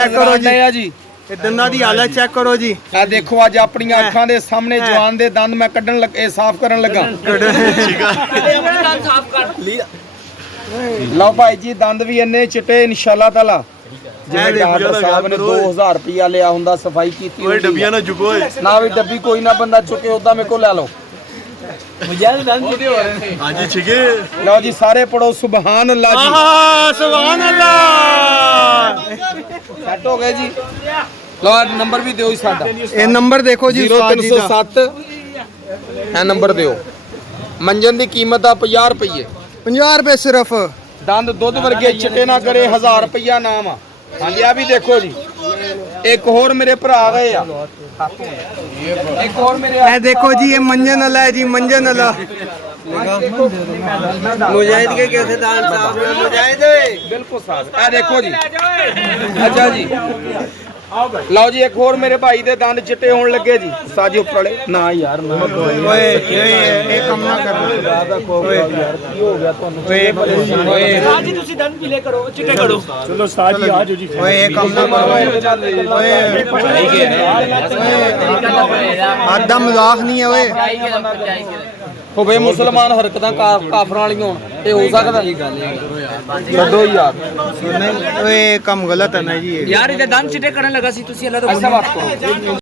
Check करो जी दंदा दी हालत check करो जी। आ देखो अज अपनी अखां दे सामने जवान दे दंद मैं कड्ढन लग साफ करन लगा। लो भाई जी दंद भी इन्ने चिट्टे इंशाअल्लाह ताला जिवें डॉक्टर साहब ने 2000 रुपया लिया हुंदा सफाई कीती ओए डब्बियां ना चुको ना भी डब्बी कोई ना बंदा चुके उदा मेरे को ले लो। हां जी ठीक है। लो जी सारे पढ़ो सुभान अल्लाह जी। सुभान अल्लाह। सेट हो गए जी। लो नंबर भी दियो साडा ये नंबर देखो जी 0307 है नंबर दियो। मंजन दी कीमत आ 50 रुपये 50 रुपए सिर्फ। दंद दुध वर्गे चिट्टे ना करे 1000 रुपया नाम आ। हाँ जी आ भी देखो जी एक होर मेरे भरा गए आ एक और मेरे ये देखो जी ये मंजन अला है जी मंजन अला। मुजाहिद के कैसे दान साहब मुजाहिद बिल्कुल साहब आ देखो जी। अच्छा जी लो जी एक और मेरे भाई दे दंद चिट्टे होने लगे जी साजी उपरले ना यार ना ओए ये कम ना कर ओए यार की हो गया ਤੁਹਾਨੂੰ ओए साजी तुसी दंद पीले करो चिट्टे करो चलो साजी आ जाओ जी ओए ये कम ना करो ओए आधा मजाक नहीं है ओए होवे मुसलमान हरकतां काफरां वाली होण ते हो सकदा छड्डो यार ओए कम गलत है ना जी यार इधर दंद चिट्टे करने लगा सी तुसी अल्लाह तो ऐसा बात करो